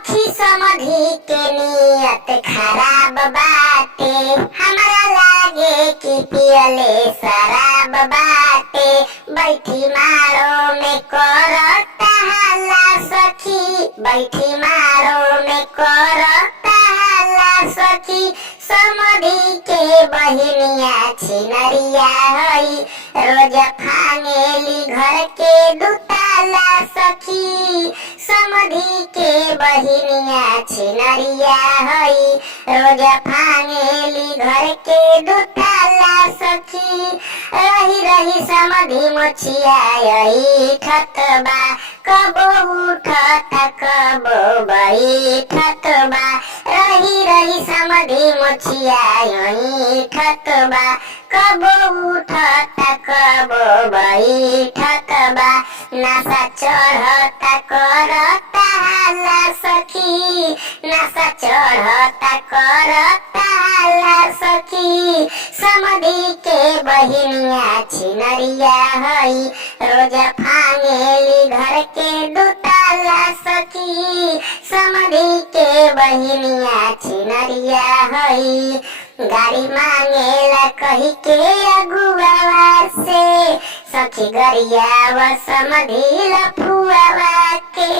सखी समधी के नियत खराब बाटे, हमरा लागे कि पियले शराब बाटे। बैठी मारो में करता हल्ला सखी, बैठी मारो में करता हल्ला सखी। समधी के बहिनिया छिनरिया हई, रोज फांगेली घर के दुताला सखी। समधी के बहिनिया छिनरिया हई, रोज फांगेली घर के दुताला सखी। रही रही समधी मोछियाई ठतबा, कबो उठता कबो बैठत बा। रही रही समधी मोछियाई ठतबा, कबो उठता कबो बैठत बा। नशा चढ़ता करता हल्ला सखी, नशा चढ़ता करता हल्ला सखी। समधी के बहिनिया छिनरिया हई, रोज फांगेली घर के दुताला सखी। समधी के बहिनिया छिनरिया हई, गाड़ी मांगेला कही के अगुआ से, सखी गरिया व समधी लफुआ के।